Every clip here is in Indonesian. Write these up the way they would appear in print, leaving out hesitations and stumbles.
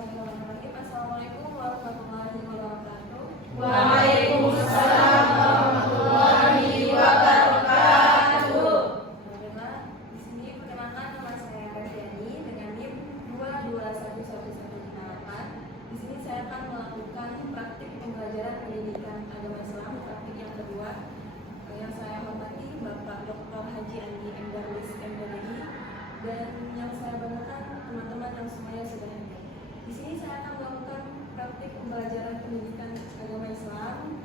Bismillahirrahmanirrahim. Assalamualaikum warahmatullahi wabarakatuh. Waalaikumsalam warahmatullahi wabarakatuh. Alhamdulillah, di sini perkenalkan nama saya Reviani dengan NIM 2211118. Di sini saya akan melakukan praktik pembelajaran pendidikan agama Islam, praktik yang kedua. Yang saya hormati Bapak Dr. Haji Andi M. Darwis MPDI, dan yang saya banggakan teman-teman yang semuanya sudah hadir. Di sini saya akan melakukan praktik pembelajaran pendidikan agama Islam,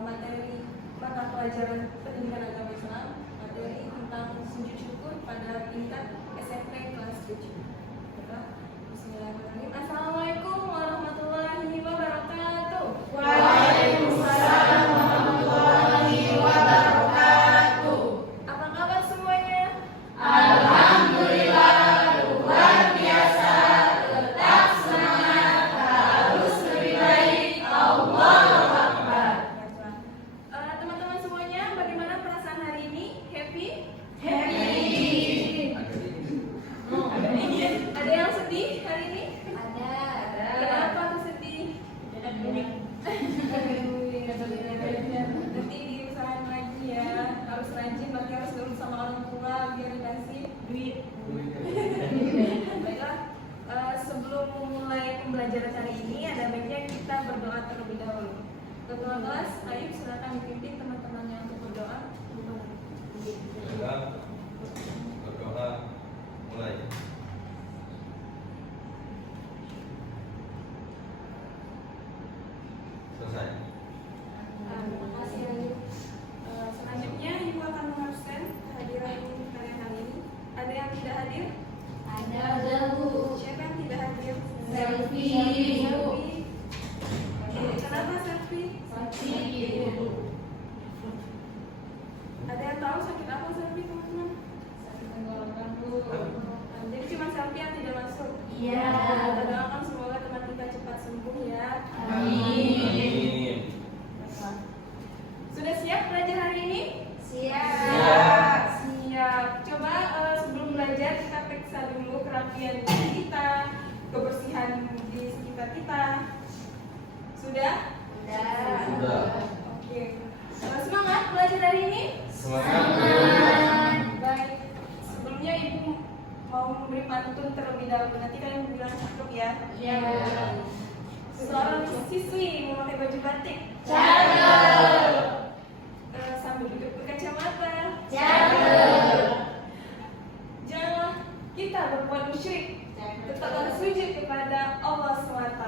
materi mata pelajaran pendidikan agama Islam, materi tentang sujud syukur pada tingkat SMP kelas 7. Bismillahirrahmanirrahim. Assalamualaikum warahmatullahi wabarakatuh. Waalaikumsalam warahmatullahi wabarakatuh. Apa kabar semuanya? Alhamdulillah, luar biasa. Tetap semangat, harus lebih baik. Allahu Akbar. Teman-teman semuanya, bagaimana perasaan hari ini? Happy? Happy. Ada yang sedih hari ini? Ada. Kenapa tuh sedih? Nanti diusahain lagi ya, harus rajin, berarti harus nurut sama orang tua biar dikasih duit. Baiklah, sebelum memulai pembelajaran hari ini, ada baiknya kita berdoa terlebih dahulu. Ketua kelas, ayo silakan dipimpin teman-temannya untuk berdoa. Baiklah, berdoa mulai. Selesai. Terima kasih Ayu. Selanjutnya Ibu akan mengabsen kehadiran kalian hari ini. Ada yang tidak hadir? Ada, Bu. Siapa yang tidak hadir? Selfie. Selfie. Kenapa selfie? Sakit, Bu. Ada yang tahu sakit apa selfie, teman-teman? Sakit tenggorokan, Bu. Jadi cuma selfie yang tidak masuk. Iya. Kita doakan semoga teman kita cepat sembuh ya. Amin. Sudah siap belajar hari ini? Siap. Siap. Coba sebelum belajar kita periksa dulu kerapian diri kita, kebersihan di sekitar kita. Sudah? Sudah. Oke. Semangat belajar hari ini? Semangat. Baik. Sebelumnya Ibu mau memberi pantun terlebih dahulu. Nanti kalian bilang cakep ya. Iya. Seorang siswi memakai baju batik. Cakep. Sambil duduk berkacamata. Cakep. Janganlah kita berbuat musyrik. Tetaplah sujud kepada Allah SWT.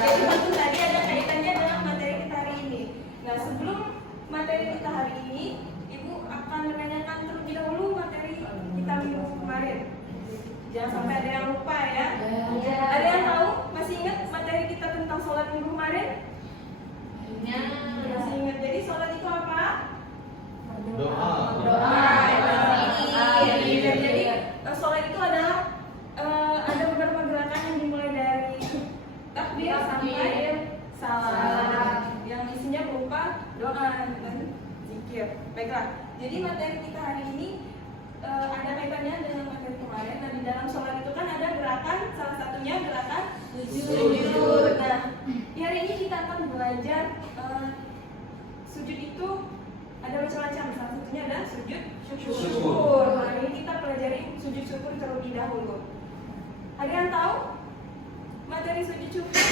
Jadi pantun tadi ada kaitannya dengan materi kita hari ini. Nah, sebelum materi kita hari ini, Ibu akan menanyakan terlebih dahulu materi kita minggu kemarin. Jangan sampai ada yang lupa ya. Iya. Ada yang tahu? Masih ingat materi kita tentang sholat minggu kemarin? Masih ingat. Jadi sholat itu apa? Doa. Jadi sholat itu adalah ada beberapa gerakan yang dimulai dari takbir sampai salam, yang isinya berupa doa dan zikir. Baiklah. Jadi materi kita hari ini ada kaitannya dengan materi kemarin. Nah, di dalam sholat itu kan ada gerakan, salah satunya gerakan sujud. Nah, di hari ini kita akan belajar sujud itu ada macam-macam. Salah satunya ada sujud syukur. Nah, ini kita pelajari sujud syukur terlebih dahulu. Ada yang tahu materi sujud syukur?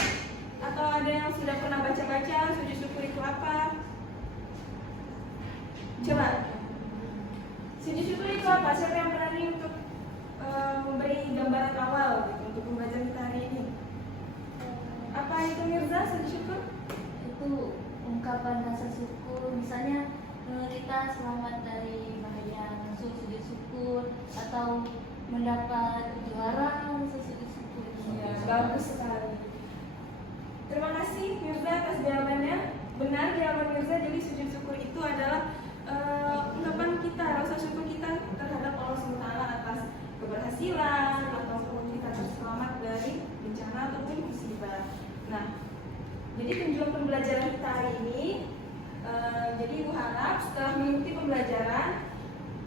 Atau ada yang sudah pernah baca-baca sujud syukur itu apa? Coba. Sujud syukur itu apa? Siapa yang berani untuk memberi gambaran awal gitu, untuk pembelajaran kita hari ini? Apa itu Mirza sujud syukur? Itu ungkapan rasa syukur, misalnya kita selamat dari bahaya langsung sujud syukur, atau mendapat juara langsung sujud syukur. Ya, bagus sekali. Terima kasih Mirza atas jawabannya. Benar jawaban Mirza. Jadi sujud syukur itu adalah ungkapan kita, rasa syukur kita terhadap Allah SWT atas keberhasilan ataupun kita terselamat dari bencana ataupun musibah. Nah, jadi tujuan pembelajaran kita hari ini, jadi Ibu harap setelah mengikuti pembelajaran,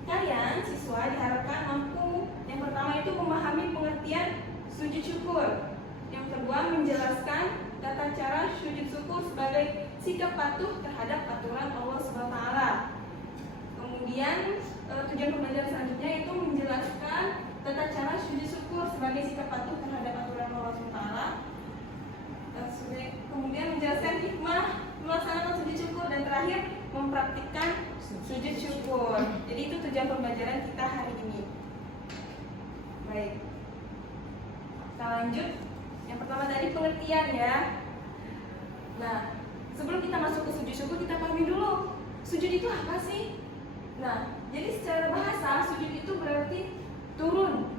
kalian siswa diharapkan mampu yang pertama itu memahami pengertian sujud syukur. Yang kedua, menjelaskan tata cara sujud syukur sebagai sikap patuh terhadap aturan Allah SWT. Kemudian tujuan pembelajaran selanjutnya itu menjelaskan tata cara sujud syukur sebagai sikap patuh terhadap aturan Allah SWT. Kemudian menjelaskan hikmah melaksanakan sujud syukur, dan terakhir mempraktikkan sujud syukur. Jadi itu tujuan pembelajaran kita hari ini. Baik, kita lanjut. Yang pertama tadi pengertian ya. Nah, sebelum kita masuk ke sujud syukur, kita pahami dulu sujud itu apa sih? Nah, jadi secara bahasa sujud itu berarti turun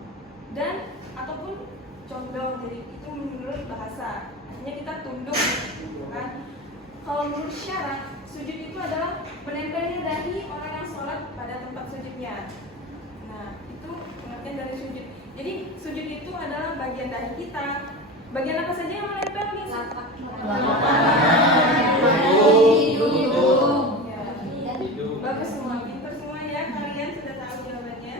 dan ataupun condong. Jadi itu menurut bahasa. Artinya kita tunduk, kan? Kalau menurut syarak, sujud itu adalah menempelnya dahi orang yang sholat pada tempat sujudnya. Nah, itu pengertian dari sujud. Jadi sujud itu adalah bagian dahi kita. Bagian apa saja yang menempel nih? Ya. Bagus semua, pintar semua ya. Kalian sudah tahu jawabannya.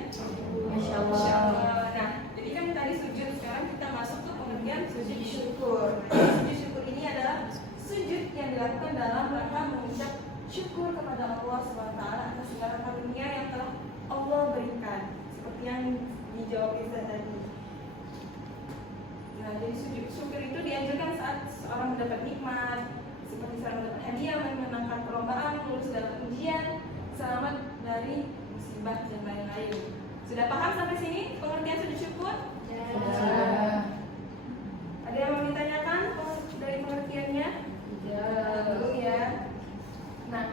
Masya Allah. Nah, jadi kan tadi sujud, sekarang kita masuk ke pengertian sujud syukur. Nah, sujud syukur ini adalah sujud yang dilakukan dalam rangka mengucap syukur kepada Allah SWT atas segala karunia yang telah Allah berikan, seperti yang dijawab Iza tadi. Nah, jadi sujud syukur itu dianjurkan saat seorang mendapat nikmat, seperti seorang mendapat hadiah, memenangkan perlombaan, lulus dalam ujian, selamat dari musibah dan lain-lain. Sudah paham sampai sini pengertian sujud syukur? Ya. Ada yang mau ditanyakan dari pengertiannya? Belum ya. Nah,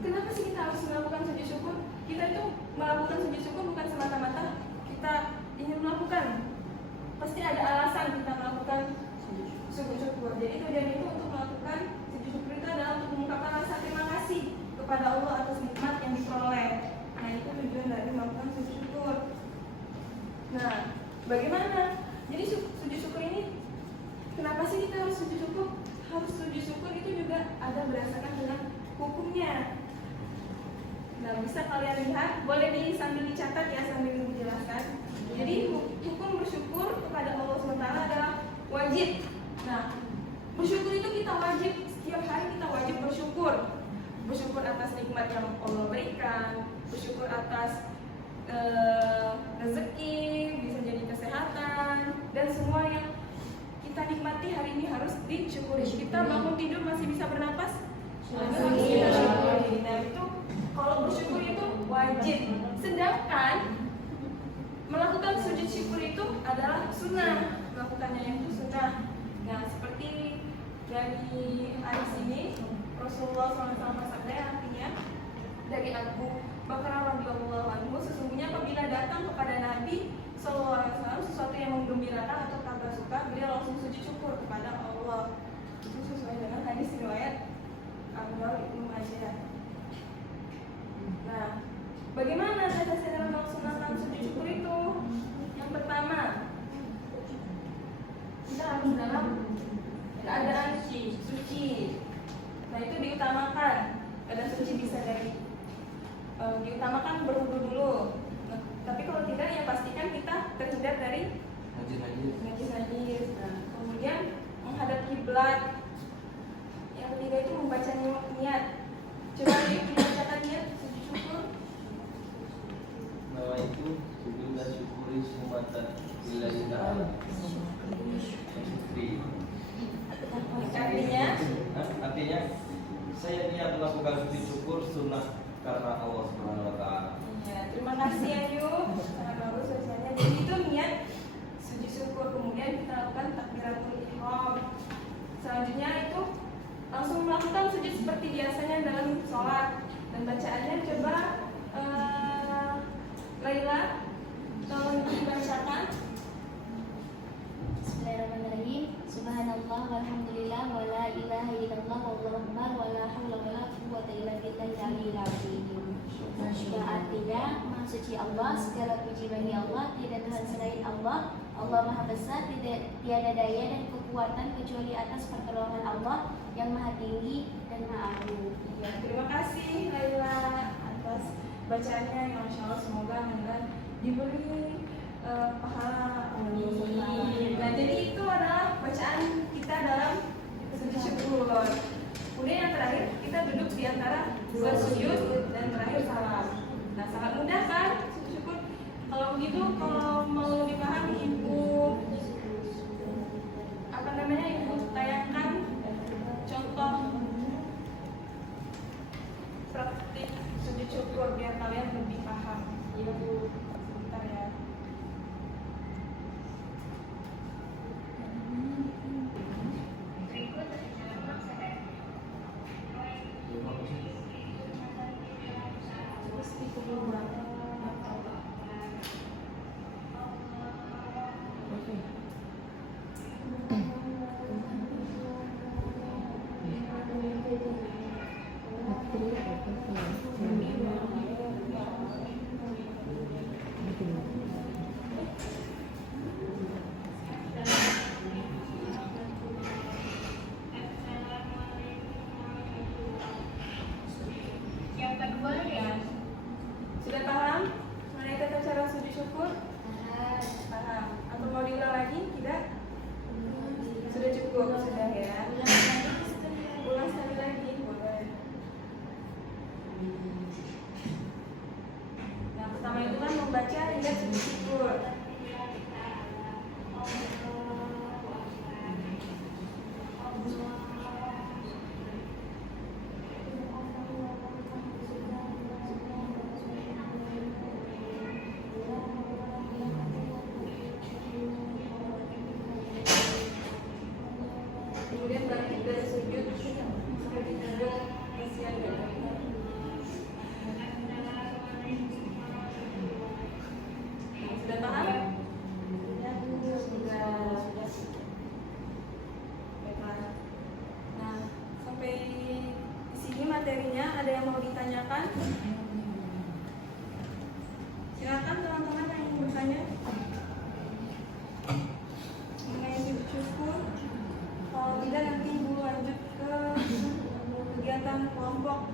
kenapa sih kita harus melakukan sujud syukur? Kita itu melakukan sujud syukur bukan semata-mata kita ingin melakukan. Pasti ada alasan kita melakukan sujud syukur. Jadi tujuan itu untuk melakukan sujud syukur itu adalah untuk mengungkapkan rasa terima kasih kepada Allah atas nikmat yang diperoleh. Nah, itu tujuan dari melakukan sujud syukur. Nah, bagaimana? Jadi sujud syukur ini, kenapa sih kita harus sujud syukur? Harus sujud syukur itu juga ada berdasarkan dengan hukumnya. Nah, bisa kalian lihat, boleh sambil dicatat ya sambil dijelaskan. Jadi hukum bersyukur kepada Allah SWT adalah wajib. Nah, bersyukur itu kita wajib, setiap hari kita wajib bersyukur. Bersyukur atas nikmat yang Allah berikan, bersyukur atas rezeki, bisa jadi kesehatan, dan semua yang kita nikmati hari ini harus disyukuri. Kita bangun tidur masih bisa bernapas, masih kita syukuri. Nah, itu kalau bersyukur itu wajib. Sedangkan melakukan sujud syukur itu adalah sunnah. Melakukannya yang itu sunnah. Nah, seperti dari hadis ini Rasulullah SAW bersabda, artinya dari Abu Bakar radhiyallahu anhu, sesungguhnya apabila datang kepada Nabi SAW sesuatu yang menggembirakan atau kabar suka, beliau langsung sujud syukur kepada Allah. Itu sesuai dengan hadis riwayat Abu Dawud Ibnu Majah. Nah, bagaimana cara melaksanakan sujud syukur itu? Yang pertama, kita harus dalam keadaan suci. Nah, itu diutamakan. Keadaan suci bisa dari diutamakan berwudu dulu. Nah, tapi kalau tidak, ya pastikan kita terhindar dari najis. Nah, kemudian menghadap kiblat. Yang ketiga itu membaca niat. Coba dibacakan niat sujud syukur. Nama itu sujud dan syukuri sumatan lillahi ta'ala. Artinya saya niat melakukan sujud syukur sunnah karena Allah Subhanahu wa taala. Ya, terima kasih Ayu. Sangat bagus tulisannya. Jadi itu niat sujud syukur, kemudian kita lakukan takbiratul ihram. Selanjutnya itu langsung melakukan sujud seperti biasanya dalam sholat. Dan bacaannya coba Laila tolong dibacakan. Bismillahirrahmanirrahim. Subhanallah walhamdulillah wa la ilaha illallah wallahu akbar wa la haula wa la quwwata illa billahil aliyyil azim. Yang artinya, Maha Suci Allah, segala puji bagi Allah, tidak Tuhan selain Allah. Allah Maha Besar, tiada daya dan kekuatan kecuali atas pertolongan Allah yang Maha Tinggi dan Maha Agung. Ya, terima kasih Laila atas bacaannya. Masya Allah, semoga Laila diberi pahala. jadi itu adalah bacaan kita dalam sujud syukur. Kemudian yang terakhir kita duduk di antara dua sujud dan terakhir salam. Nah, sangat mudah kan sujud syukur? Kalau begitu, kalau mau dipahami ibu ibu tayangkan contoh praktik sujud syukur biar kalian lebih paham. Iya Bu, sebentar ya. Sudah paham mengenai tata cara sujud syukur? Paham. Atau mau diulang lagi? Tidak? Sudah cukup, sudah ya. Ulang sekali lagi, boleh. Nah, pertama itu kan membaca hingga sujud syukur. Kemudian bangkit dari sujud seperti duduk kesiaga. Sudah paham? Ya, sudah. Baiklah. Nah, sampai di sini materinya ada yang mau ditanyakan? Silakan teman-teman yang ingin bertanya mengenai sujud syukur. Kalau tidak nanti ibu lanjut ke kegiatan kelompok.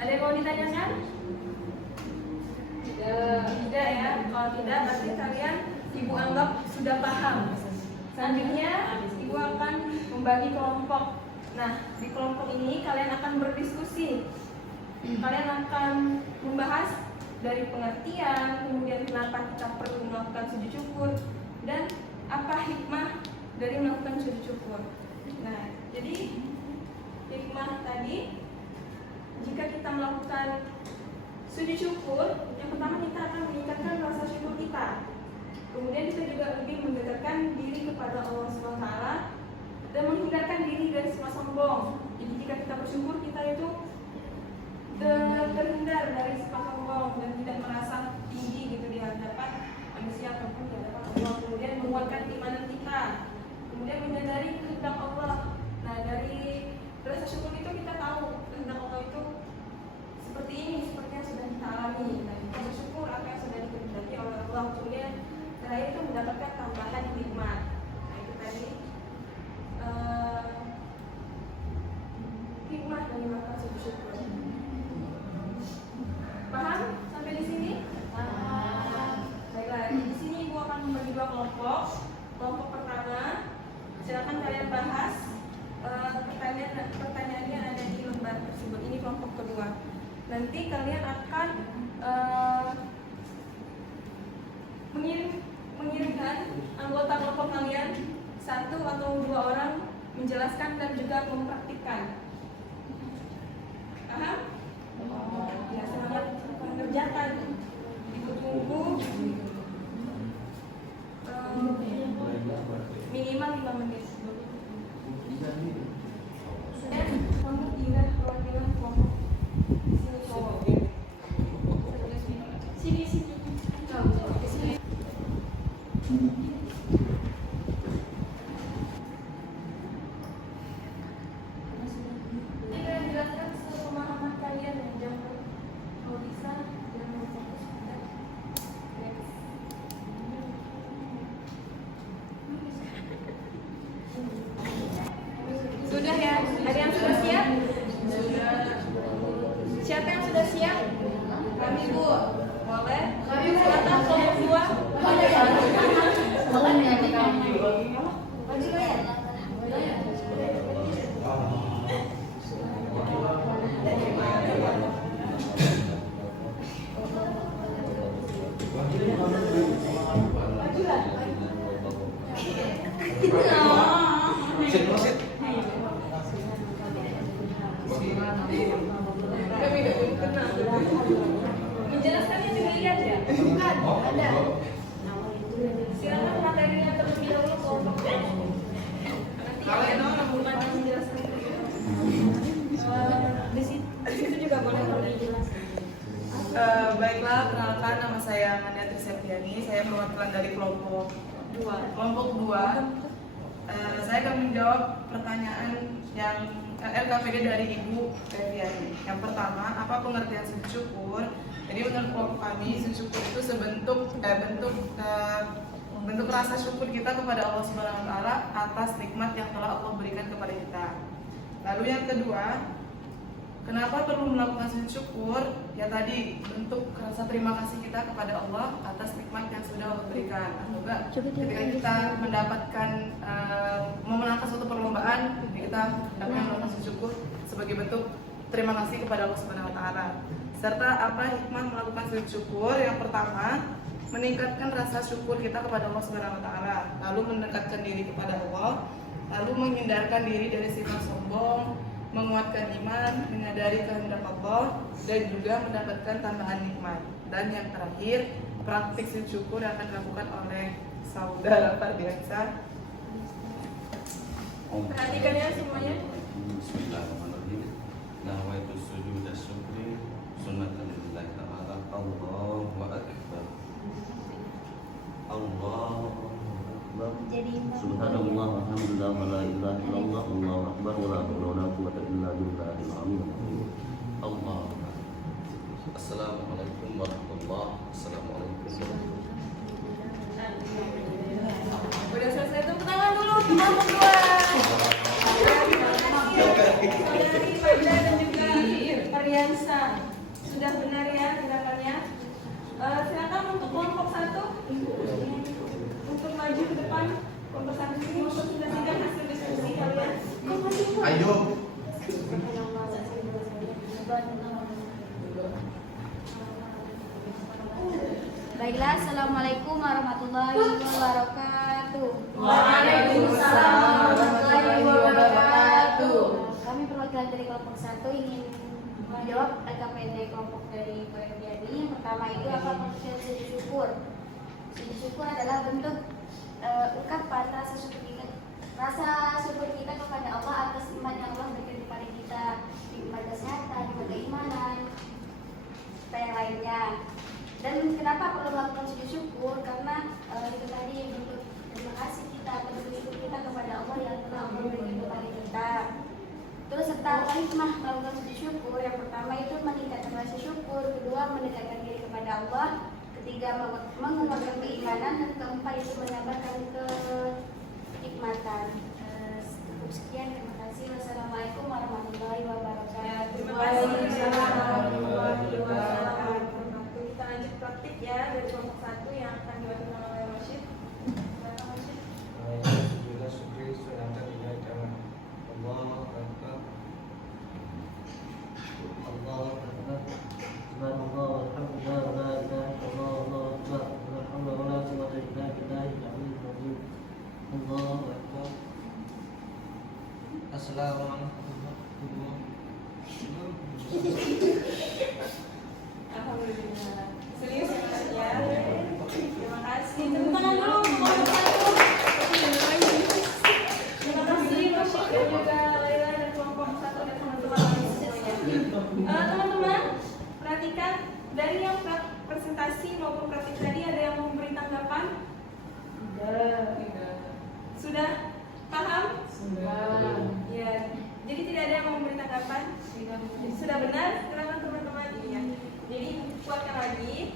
Ada yang mau ditanyakan? Tidak ya. Kalau tidak berarti kalian ibu anggap sudah paham. Selanjutnya ibu akan membagi kelompok. Nah, di kelompok ini kalian akan berdiskusi. Kalian akan membahas dari pengertian, kemudian kenapa kita perlu melakukan sujud syukur, dan apa hikmah dari melakukan sujud syukur. Nah, jadi hikmah tadi, jika kita melakukan sujud syukur, yang pertama kita akan meningkatkan rasa syukur kita. Kemudian kita juga lebih mendekatkan diri kepada Allah SWT dan menghindarkan diri dari sifat sombong. Jadi jika kita bersyukur, kita itu terhindar dari sifat sombong dan tidak merasa tinggi gitu di hadapan manusia ataupun di hadapan Allah. Kemudian menguatkan keimanan kita. Kemudian menyadari kehendak Allah. Nah, dari rasa syukur itu kita tahu kehendak Allah itu seperti ini, seperti yang sudah kita alami. Nah, kita bersyukur apa yang sudah dikehendaki oleh Allah. Kemudian terakhir itu mendapatkan tambahan hikmah. Nah, itu tadi hikmah dari melakukan sujud syukur. Paham sampai di sini? Paham. Baiklah, di sini ibu akan membagi dua kelompok. Kelompok pertama, silakan kalian bahas pertanyaannya ada di lembar tersebut. Ini kelompok kedua. Nanti kalian akan mengirimkan anggota kelompok kalian satu atau dua orang menjelaskan dan juga mempraktikkan. Paham? Ya, semangat mengerjakan. Ibu tunggu minimal 5 menit. Dan kamu ingat perwakilan kelompok sini cowok. Sini. Sini. Ini kalian jelaskan sepemahaman kalian yang jauh. Kalau bisa, jangan fokus pada teks. Ada yang sudah siap? Siapa yang sudah siap? Kami Bu. Boleh? Silakan kelompok 2. Sit, sit. Menjelaskannya juga lihat ya? Bukan, ada. Silakan materinya terlebih dahulu kelompok. Nanti yang bukan menjelaskan. Di situ juga boleh dijelaskan. Baiklah, perkenalkan nama saya Mania Triseptiani. Saya perwakilan dari kelompok 2. Saya akan menjawab pertanyaan yang LKPD dari Ibu Feviani. Yang pertama, apa pengertian sujud syukur? Jadi menurut kelompok kami, sujud syukur itu bentuk rasa syukur kita kepada Allah Subhanahu wa taala atas nikmat yang telah Allah berikan kepada kita. Lalu yang kedua, kenapa perlu melakukan sujud syukur? Ya tadi, bentuk rasa terima kasih kita kepada Allah atas nikmat yang sudah Allah berikan. Juga ketika kita mendapatkan memenangkan suatu perlombaan, jadi kita dapat melakukan sujud syukur sebagai bentuk terima kasih kepada Allah Subhanahu wa taala. Serta apa hikmah melakukan sujud syukur? Yang pertama, meningkatkan rasa syukur kita kepada Allah Subhanahu wa taala, lalu mendekatkan diri kepada Allah, lalu menghindarkan diri dari sifat sombong, menguatkan iman, menyadari kehendak Allah, dan juga mendapatkan tambahan nikmat. Dan yang terakhir, praktik sujud syukur yang akan dilakukan oleh saudara Fardiansa. Perhatikan ya semuanya. Bismillahirrahmanirrahim. Nawaitu sujuda syukri sunnatan lillahi ta'ala. Allahu akbar. Allahu akbar. Subhanallah, alhamdulillah, wa la ilaha illallah, Allahu akbar, wa la haula wa la quwwata illa billahil aliyyil azim. Allahu akbar. Assalamualaikum warahmatullahi wabarakatuh. Udah selesai, tepuk tangan dulu kelompok 2. Saudari Faiza dan juga Fardiansa. Sudah benar ya gerakannya? Silakan untuk kelompok 1 untuk maju ke depan. Kelompok 1 ini untuk menyaksikan hasil diskusi kalian. Ayo. Baiklah, assalamualaikum warahmatullahi wabarakatuh. Waalaikumsalam warahmatullahi wabarakatuh. Kami perwakilan dari kelompok 1 ingin menjawab LKPD kelompok dari Feviani. Yang pertama itu apa pengertian sujud syukur? Sujud syukur adalah bentuk ungkapan rasa syukur kita kepada Allah atas nikmat yang Allah berikan kepada kita, nikmat kesehatan, nikmat keimanan, dan yang lainnya. Dan kenapa perlu melakukan sujud syukur? Karena itu tadi bentuk terima kasih kita, bentuk syukur kita kepada Allah yang telah memberikan kepada kita. Terus serta hikmah melakukan sujud syukur. Yang pertama itu meningkatkan rasa syukur, kedua mendekatkan diri kepada Allah, ketiga menguatkan keimanan, dan keempat itu menambahkan kenikmatan. Cukup sekian, terima kasih. Wassalamualaikum warahmatullahi wabarakatuh. Terima kasih. Warahmatullahi wabarakatuh. Kita lanjut praktik ya dari kelompok 1 yang akan dilakukan oleh Rashid. Silakan Rashid. Sujuda syukri sunatan lillahi ta'ala. Allahu akbar. Allahu akbar. Subhanallah walhamdulillah wa la ilaha illallah wallahu akbar. Wa la hawla wa la quwwata illa billahil aliyyil azim. Allahu akbar. Assalamualaikum. Alhamdulillah. Serius ya Mas ya. Terima kasih. Tepuk tangan dulu untuk kelompok 1. Terima kasih Rashid dan juga Laila dan kelompok 1 dan teman-teman lain semuanya. Teman-teman, perhatikan dari yang presentasi maupun praktik tadi ada yang mau memberi tanggapan? Tidak. Sudah paham? Sudah. Ya. Jadi tidak ada yang mau memberi tanggapan? Sudah benar? Silakan teman-teman. Iya. Jadi kuatkan lagi.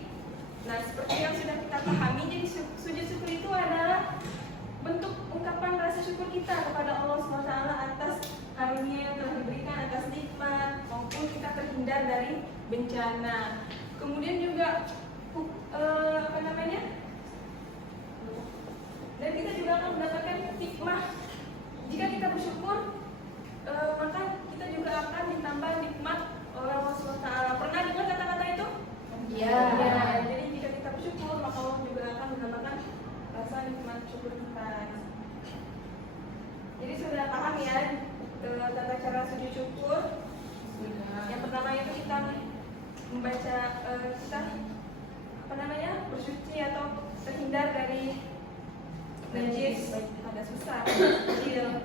Nah, seperti yang sudah kita pahami, jadi sujud syukur itu adalah bentuk ungkapan rasa syukur kita kepada Allah SWT atas karunia yang telah terhindar dari bencana. Kemudian juga dan kita juga akan mendapatkan hikmah. Jika kita bersyukur, maka kita juga akan ditambah nikmat oleh Allah SWT. Pernah dengar kata-kata itu? Iya. Jadi jika kita bersyukur, maka Allah juga akan mendapatkan rasa nikmat syukur kita. Jadi sudah paham ya tata cara sujud syukur? Yang pertama itu kita membaca bersuci atau terhindar dari najis pada susah kecil.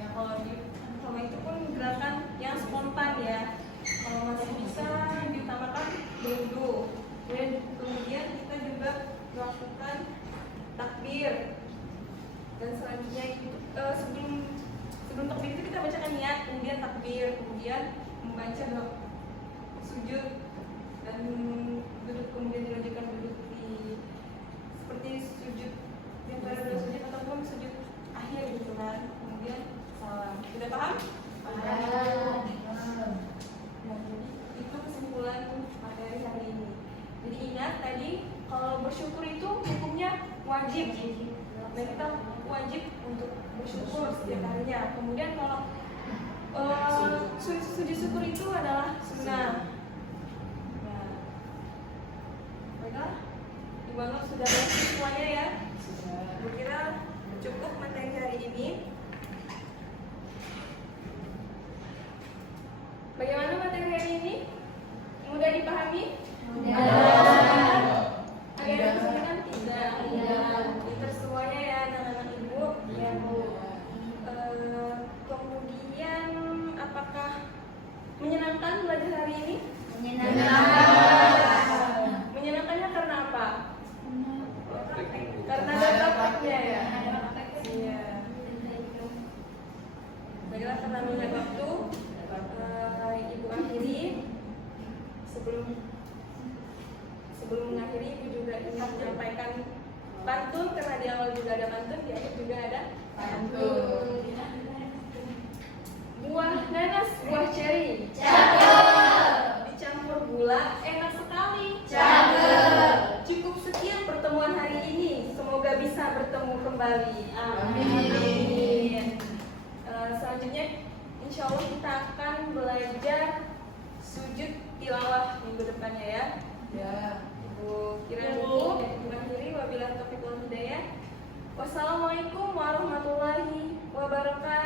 Ya kalau itu pun gerakan yang spontan ya. Kalau masih bisa diutamakan berwudu. Kemudian kita juga melakukan takbir. Dan selanjutnya itu sebelum takbir itu kita bacakan niat, kemudian takbir, kemudian membaca doa sujud dan duduk, kemudian dilanjutkan duduk seperti sujud di antara dua sujud ataupun sujud akhir gitu kan. Kemudian salam. Sudah paham? Paham. Nah, itu kesimpulan materi hari ini. Jadi ingat tadi kalau bersyukur itu hukumnya wajib. Dan kita wajib untuk bersyukur setiap harinya. Kemudian kalau sujud syukur itu adalah sunnah. Nah, baiklah, Ibu Anwar sudah beres semuanya ya. Saya kira cukup materi hari ini. Bagaimana materi hari ini? Mudah dipahami? Ada yang kesulitan? Tidak. Pintar semuanya ya anak-anak Ibu. Ya, Bu. Kemudian apakah menyenangkan belajar hari ini? Menyenangkannya karena apa? Karena ada prakteknya ya. Iya. Baiklah, karena melihat waktu, Ibu akhiri. Sebelum mengakhiri, Ibu juga ingin menyampaikan pantun, karena di awal juga ada pantun, di akhir juga ada pantun. Buah nanas, buah ceri, dicampur gula, enak sekali. Cukup sekian pertemuan hari ini. Semoga bisa bertemu kembali. Amin. Selanjutnya, insya Allah kita akan belajar sujud tilawah minggu depannya ya. Ibu kira cukup. Wabillahi taufiq wal hidayah. Wassalamualaikum warahmatullahi wabarakatuh.